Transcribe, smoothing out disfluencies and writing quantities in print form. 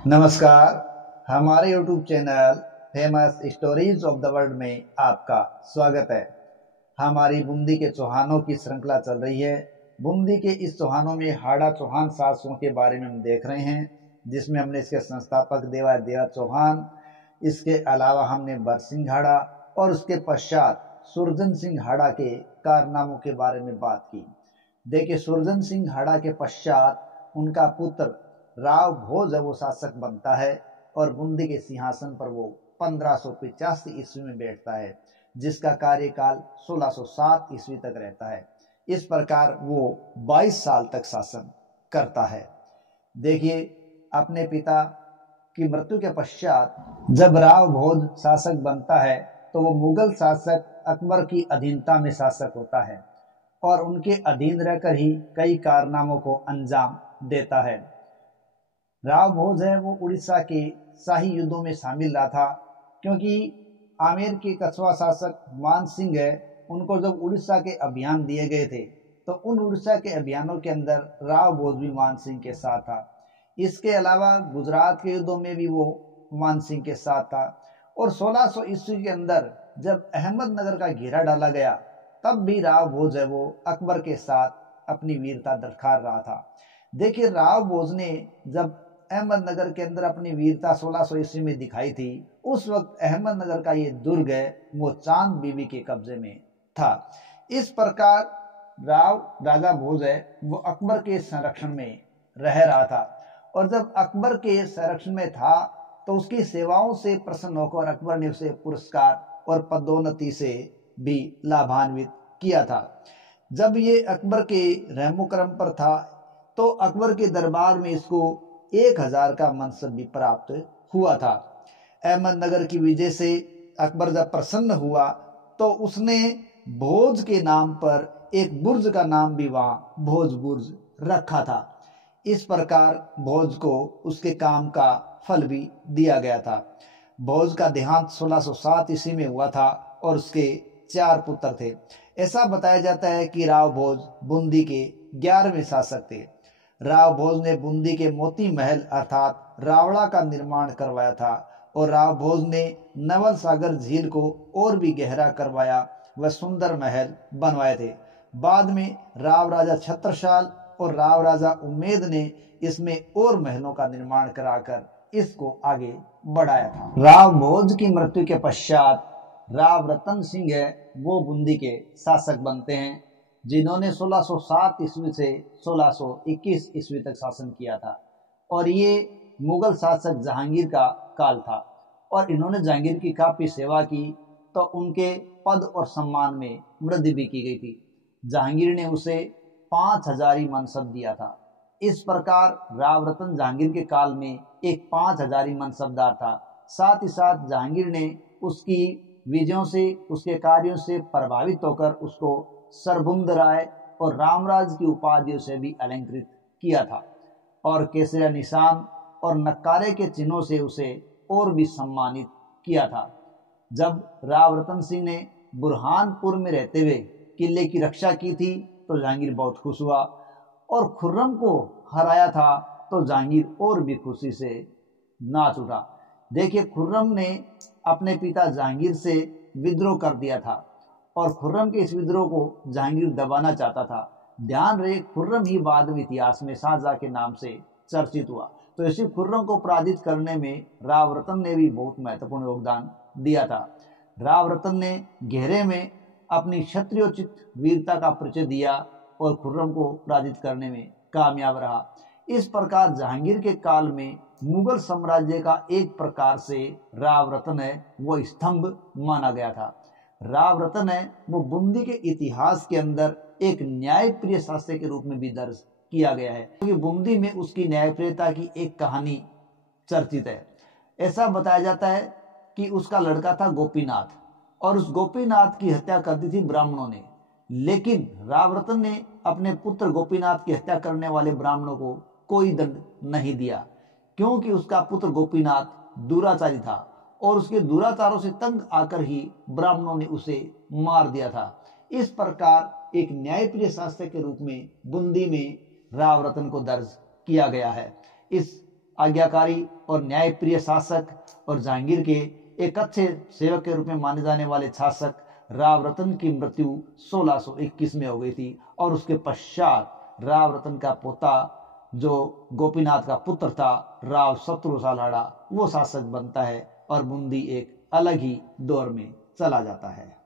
नमस्कार। हमारे YouTube channel famous stories of the world में आपका स्वागत है। हमारी बूंदी के चौहानों की श्रृंखला चल रही है। बूंदी के इस चौहानों में हाड़ा चौहान शासकों के बारे में हम देख रहे हैं, जिसमें हमने इसके संस्थापक देवा चौहान, इसके अलावा हमने बरसिंह हाड़ा और उसके पश्चात सुरजन सिंह हाड़ा के कारनामों के बारे में बात की। देखिए, सुरजन सिंह हाड़ा के पश्चात उनका पुत्र राव भोज वो शासक बनता है और बूंदी के सिंहासन पर वो 1585 ईस्वी में बैठता है, जिसका कार्यकाल 1607 ईस्वी तक रहता है। इस प्रकार वो 22 साल तक शासन करता है। देखिए, अपने पिता की मृत्यु के पश्चात जब राव भोज शासक बनता है तो वो मुगल शासक अकबर की अधीनता में शासक होता है और उनके अधीन रहकर ही कई कारनामों को अंजाम देता है। राव भोज है वो उड़ीसा के शाही युद्धों में शामिल रहा था, क्योंकि आमेर के कछवा शासक मान सिंह है, उनको जब उड़ीसा के अभियान दिए गए थे तो उन उड़ीसा के अभियानों के अंदर राव भोज भी मान सिंह के साथ था। इसके अलावा गुजरात के युद्धों में भी वो मान सिंह के साथ था और 1600 ईस्वी के अंदर जब अहमदनगर का घेरा डाला गया तब भी राव भोज है वो अकबर के साथ अपनी वीरता दरकार रहा था। देखिए, राव भोज ने जब अहमदनगर के अंदर अपनी वीरता 1600 ईस्वी में दिखाई थी, उस वक्त अहमदनगर का ये दुर्ग है वो चांद बीबी के कब्जे में था। इस प्रकार राजा भोज है वो अकबर के संरक्षण में रह रहा था और जब अकबर के संरक्षण में था तो उसकी सेवाओं से प्रसन्न होकर अकबर ने उसे पुरस्कार और पदोन्नति से भी लाभान्वित किया था। जब ये अकबर के रहमो करम पर था तो अकबर के दरबार में इसको 1000 का मनसब भी प्राप्त हुआ था। अहमदनगर की विजय से अकबर जब प्रसन्न हुआ तो उसने भोज के नाम पर एक बुर्ज का नाम भी वहां भोज बुर्ज रखा था। इस प्रकार भोज को उसके काम का फल भी दिया गया था। भोज का देहांत 1607 ईस्वी में हुआ था और उसके 4 पुत्र थे। ऐसा बताया जाता है कि राव भोज बूंदी के 11वें शासक थे। राव भोज ने बूंदी के मोती महल अर्थात रावड़ा का निर्माण करवाया था और राव भोज ने नवल सागर झील को और भी गहरा करवाया व सुंदर महल बनवाए थे। बाद में राव राजा छत्रसाल और राव राजा उम्मेद ने इसमें और महलों का निर्माण कराकर इसको आगे बढ़ाया था। राव भोज की मृत्यु के पश्चात राव रतन सिंह है वो बूंदी के शासक बनते हैं, जिन्होंने 1607 ईस्वी से 1621 ईस्वी तक शासन किया था और ये मुगल शासक जहांगीर का काल था और इन्होंने जहांगीर की काफी सेवा की तो उनके पद और सम्मान में वृद्धि भी की गई थी। जहांगीर ने उसे 5000 मनसब दिया था। इस प्रकार राव रतन जहांगीर के काल में एक 5000 मनसबदार था। साथ ही साथ जहांगीर ने उसकी विजयों से, उसके कार्यों से प्रभावित होकर उसको सरबुंद राय और रामराज की उपाधियों से भी अलंकृत किया था और केसरिया निशान और नक्कारे के चिन्हों से उसे और भी सम्मानित किया था। जब राव रतन सिंह ने बुरहानपुर में रहते हुए किले की रक्षा की थी तो जहांगीर बहुत खुश हुआ और खुर्रम को हराया था तो जहांगीर और भी खुशी से नाच उठा। देखिए, खुर्रम ने अपने पिता जहांगीर से विद्रोह कर दिया था और खुर्रम के इस विद्रोह को जहांगीर दबाना चाहता था। ध्यान रहे, खुर्रम ही बाद में इतिहास में शाहजहां के नाम से चर्चित हुआ। तो इसी खुर्रम को पराजित करने में राव रतन ने भी बहुत महत्वपूर्ण योगदान दिया था। राव रतन ने घेरे में अपनी क्षत्रियोचित वीरता का परिचय दिया और खुर्रम को पराजित करने में कामयाब रहा। इस प्रकार जहांगीर के काल में मुगल साम्राज्य का एक प्रकार से राव रतन है वो स्तंभ माना गया था। राव रतन है वो बूंदी के इतिहास के अंदर एक न्यायप्रिय शासक के रूप में भी दर्ज किया गया है, क्योंकि बूंदी में उसकी न्यायप्रियता की एक कहानी चर्चित है। ऐसा बताया जाता है कि उसका लड़का था गोपीनाथ और उस गोपीनाथ की हत्या कर दी थी ब्राह्मणों ने, लेकिन राव रतन ने अपने पुत्र गोपीनाथ की हत्या करने वाले ब्राह्मणों को कोई दंड नहीं दिया, क्योंकि उसका पुत्र गोपीनाथ दुराचारी था और उसके दुराचारों से तंग आकर ही ब्राह्मणों ने उसे मार दिया था। इस प्रकार एक न्यायप्रिय शासक के रूप में बूंदी में राव रतन को दर्ज किया गया है। इस आज्ञाकारी और न्यायप्रिय शासक और जहांगीर के एक अच्छे सेवक के रूप में माने जाने वाले शासक राव रतन की मृत्यु 1621 में हो गई थी और उसके पश्चात राव रतन का पोता जो गोपीनाथ का पुत्र था राव शत्रुसालाड़ा वो शासक बनता है और बूंदी एक अलग ही दौर में चला जाता है।